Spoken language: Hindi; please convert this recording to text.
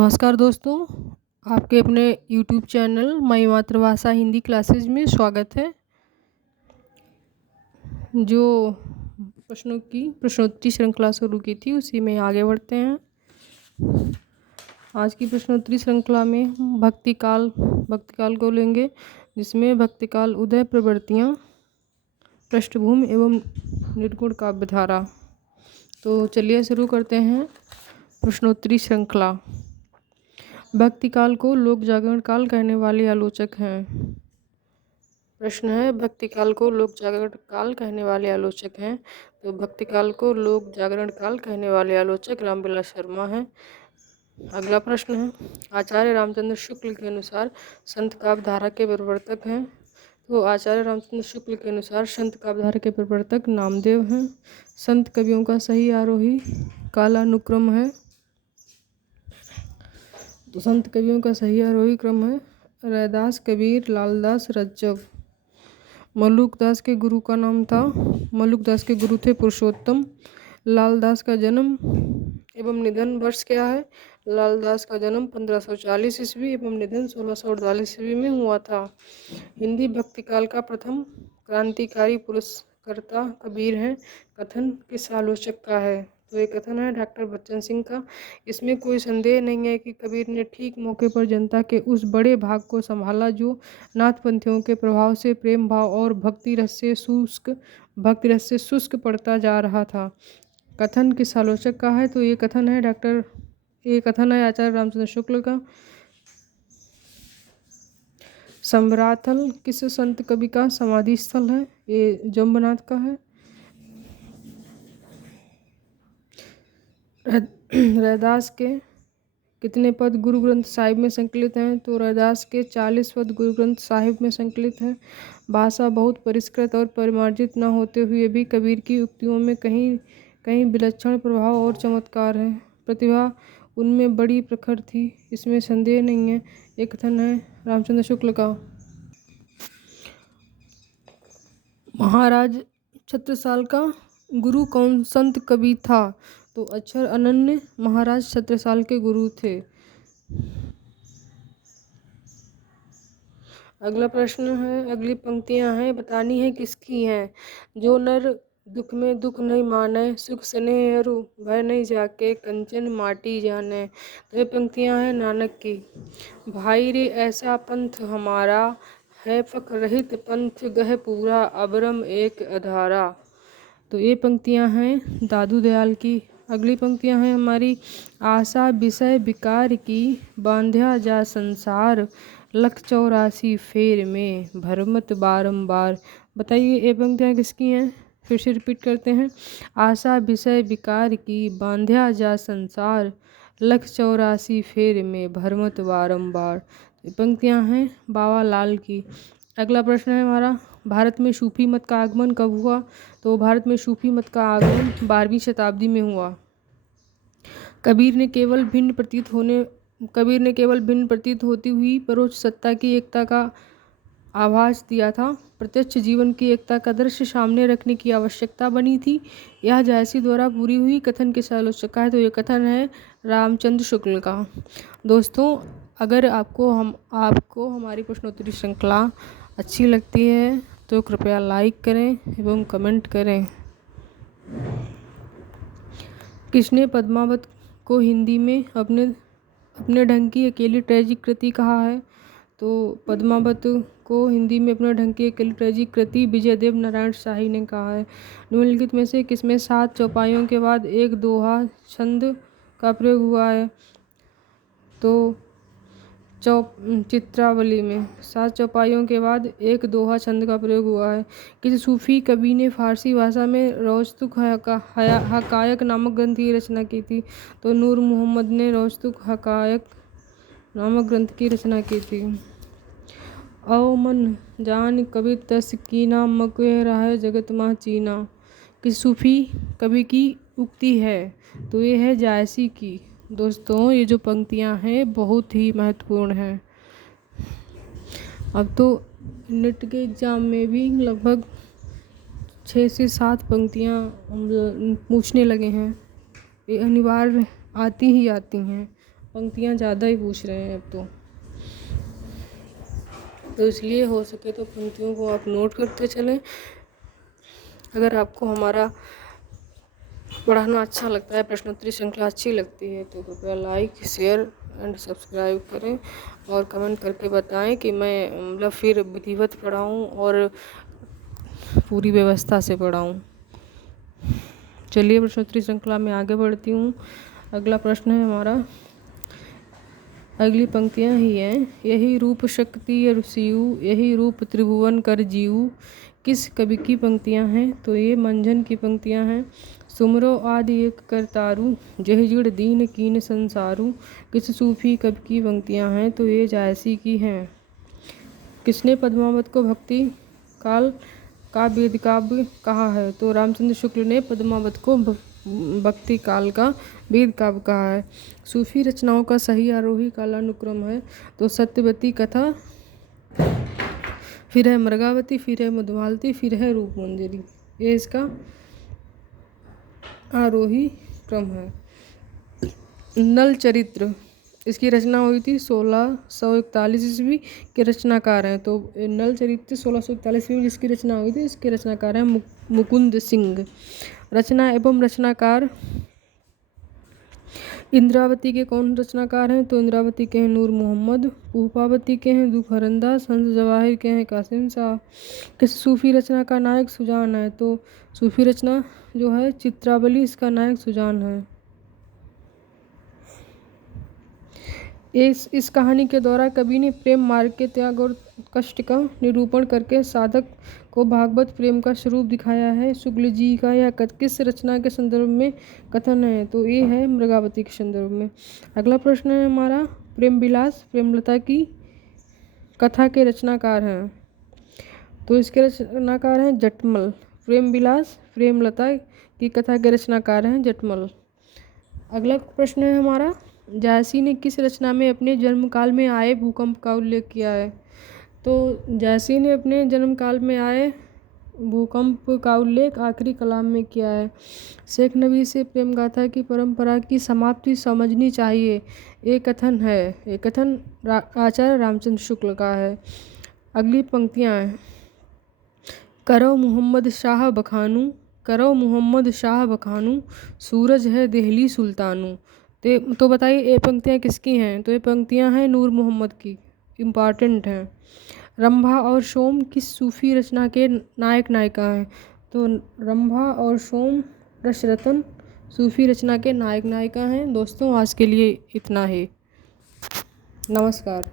नमस्कार दोस्तों, आपके अपने यूट्यूब चैनल माई मातृभाषा हिंदी क्लासेज में स्वागत है। जो प्रश्नोत्तरी श्रृंखला शुरू की थी उसी में आगे बढ़ते हैं। आज की प्रश्नोत्तरी श्रृंखला में हम भक्तिकाल को लेंगे, जिसमें भक्तिकाल उदय प्रवृत्तियाँ, पृष्ठभूमि एवं निर्गुण काव्यधारा। तो चलिए शुरू करते हैं प्रश्नोत्तरी श्रृंखला। भक्तिकाल को लोक जागरण काल कहने वाले आलोचक हैं। प्रश्न है, भक्तिकाल को लोक जागरण काल कहने वाले आलोचक हैं। तो भक्तिकाल को लोक जागरण काल कहने वाले आलोचक रामविलास शर्मा हैं। अगला प्रश्न है, आचार्य रामचंद्र शुक्ल के अनुसार संत काव्यधारा के प्रवर्तक हैं। तो आचार्य रामचंद्र शुक्ल के अनुसार संत काव्यधारा के प्रवर्तक नामदेव हैं। संत कवियों का सही आरोही कालानुक्रम है। तो संत कवियों का सही आरोही क्रम है रैदास, कबीर, लालदास, रज्जव। मलुकदास के गुरु का नाम था, मलुकदास के गुरु थे पुरुषोत्तम। लालदास का जन्म एवं निधन वर्ष क्या है? लालदास का जन्म 1540 ईस्वी एवं निधन 1648 ईस्वी में हुआ था। हिंदी भक्तिकाल का प्रथम क्रांतिकारी पुरस्कर्ता कबीर हैं। कथन किस आलोचक का है? तो ये कथन है डॉक्टर बच्चन सिंह का। इसमें कोई संदेह नहीं है कि कबीर ने ठीक मौके पर जनता के उस बड़े भाग को संभाला जो नाथपंथियों के प्रभाव से प्रेम भाव और भक्ति रस से शुष्क पड़ता जा रहा था। कथन किस आलोचक का है? तो ये कथन है आचार्य रामचंद्र शुक्ल का। सम्राथल किस संत कवि का समाधि स्थल है? ये जम्बनाथ का है। रैदास के कितने पद गुरु ग्रंथ साहिब में संकलित हैं? तो रैदास के 40 पद गुरु ग्रंथ साहिब में संकलित हैं। भाषा बहुत परिष्कृत और परिमार्जित न होते हुए भी कबीर की उक्तियों में कहीं कहीं विलक्षण प्रभाव और चमत्कार है। प्रतिभा उनमें बड़ी प्रखर थी, इसमें संदेह नहीं है। एक कथन है रामचंद्र शुक्ल का। महाराज छत्रसाल का गुरु कौन संत कवि था? तो अक्षर अनन्य महाराज छत्रसाल के गुरु थे। अगला प्रश्न है, अगली पंक्तियां हैं बतानी है किसकी हैं। जो नर दुख में दुख नहीं माने, सुख स्नेह अरु भय नहीं जाके, कंचन माटी जाने। तो ये पंक्तियां हैं नानक की। भाई रे ऐसा पंथ हमारा, है फक रहित पंथ गह पूरा, अबरम एक अधारा। तो ये पंक्तियां हैं दादू दयाल की। अगली पंक्तियां हैं हमारी, आशा विषय विकार की, बांध्या जा संसार, लख 84 फेर में, भरमत बारंबार। बताइए ये पंक्तियां किसकी हैं? फिर से रिपीट करते हैं। आशा विषय विकार की, बांध्या जा संसार, लख 84 फेर में, भरमत बारंबार। ये पंक्तियां हैं बाबा लाल की। अगला प्रश्न है हमारा, भारत में सूफी मत का आगमन कब हुआ? तो भारत में सूफी मत का आगमन 12वीं शताब्दी में हुआ। कबीर ने केवल भिन्न प्रतीत होती हुई परोक्ष सत्ता की एकता का आभास दिया था। प्रत्यक्ष जीवन की एकता का दृश्य सामने रखने की आवश्यकता बनी थी। यह जायसी द्वारा पूरी हुई। कथन किस आलोचक का है? तो ये कथन है रामचंद्र शुक्ल का। दोस्तों, अगर आपको हमारी प्रश्नोत्तरी श्रृंखला अच्छी लगती है तो कृपया लाइक करें एवं कमेंट करें। किसने पद्मावत को हिंदी में अपने ढंग की अकेली ट्रेजिक कृति कहा है? तो पद्मावत को हिंदी में अपने ढंग की अकेली ट्रेजिक कृति विजयदेव नारायण शाही ने कहा है। निम्नलिखित में से किसमें 7 चौपाइयों के बाद एक दोहा छंद का प्रयोग हुआ है? तो चित्रावली में 7 चौपाइयों के बाद एक दोहा छंद का प्रयोग हुआ है। किसी सूफी कवि ने फारसी भाषा में रोज़तुक हकायक नामक ग्रंथ की रचना की थी? तो नूर मोहम्मद ने रोज़तुक हकायक नामक ग्रंथ की रचना की थी। औ मन जान कवि तस कीना, मकह राह जगत माह चीना। किसी सूफी कवि की उक्ति है? तो ये है जायसी की। दोस्तों, ये जो पंक्तियां हैं बहुत ही महत्वपूर्ण हैं। अब तो नेट के एग्ज़ाम में भी लगभग 6 से 7 पंक्तियां पूछने लगे हैं। ये अनिवार्य आती ही आती हैं। पंक्तियाँ ज़्यादा ही पूछ रहे हैं अब तो इसलिए हो सके तो पंक्तियों को आप नोट करते चलें। अगर आपको हमारा पढ़ाना अच्छा लगता है, प्रश्नोत्तरी श्रृंखला अच्छी लगती है तो कृपया लाइक, शेयर एंड सब्सक्राइब करें और कमेंट करके बताएं कि मैं मतलब फिर विधिवत पढ़ाऊँ और पूरी व्यवस्था से पढ़ाऊँ। चलिए प्रश्नोत्तरी श्रृंखला में आगे बढ़ती हूँ। अगला प्रश्न है हमारा, अगली पंक्तियाँ ही हैं। यही रूप शक्ति ऋषियु, यही रूप त्रिभुवन कर जीव। किस कवि की पंक्तियाँ हैं? तो ये मंझन की पंक्तियाँ हैं। सुमरो आदि एक करतारू, जहि जुड़ दीन कीन संसारू। किस सूफी कवि की पंक्तियाँ हैं? तो ये जायसी की हैं। किसने पद्मावत को भक्ति काल का वेद काव्य कहा है? तो रामचंद्र शुक्ल ने पद्मावत को भक्ति काल का वेद काव्य कहा है। सूफी रचनाओं का सही आरोही कालानुक्रम है तो सत्यवती कथा, फिर है मृगावती, फिर है मधुमालती, फिर है रूपमंजरी। ये इसका आरोही क्रम है। नल चरित्र, इसकी रचना हुई थी 1641 ईस्वी के रचनाकार हैं। तो नल चरित्र 1641 ईस्वी में जिसकी रचना हुई थी, इसके रचनाकार हैं मुकुंद सिंह। रचना एवं रचनाकार, इंद्रावती के कौन रचनाकार हैं? तो इंद्रावती के हैं नूर मोहम्मद, पूपावती के हैं दुखहरंदास, हंस जवाहिर के हैं कासिम शाह। किस सूफी रचना का नायक सुजान है? तो सूफी रचना जो है चित्रावली, इसका नायक सुजान है। इस कहानी के द्वारा कवि ने प्रेम मार्ग के त्याग और कष्ट का निरूपण करके साधक को भागवत प्रेम का स्वरूप दिखाया है। शुक्ल जी का यह किस रचना के संदर्भ में कथन है? तो ये है मृगावती के संदर्भ में। अगला प्रश्न है हमारा, प्रेम विलास प्रेमलता की कथा के रचनाकार हैं। तो इसके रचनाकार हैं जटमल। प्रेम विलास प्रेमलता की कथा के रचनाकार हैं जटमल। अगला प्रश्न है हमारा, जायसी ने किस रचना में अपने जन्मकाल में आए भूकंप का उल्लेख किया है? तो जायसी ने अपने जन्मकाल में आए भूकंप का उल्लेख आखिरी कलाम में किया है। शेख नबी से प्रेम गाथा की परंपरा की समाप्ति समझनी चाहिए, ये कथन है। ये कथन आचार्य रामचंद्र शुक्ल का है। अगली पंक्तियाँ हैं, करो मोहम्मद शाह बखानू, करो मोहम्मद शाह बखानू, सूरज है देहली सुल्तानू। तो बताइए ये पंक्तियाँ किसकी हैं? तो ये पंक्तियाँ हैं नूर मोहम्मद की, इम्पॉर्टेंट हैं। रंभा और सोम किस सूफी रचना के नायक नायिका हैं? तो रंभा और सोम रसरतन सूफी रचना के नायक नायिका हैं। दोस्तों आज के लिए इतना ही, नमस्कार।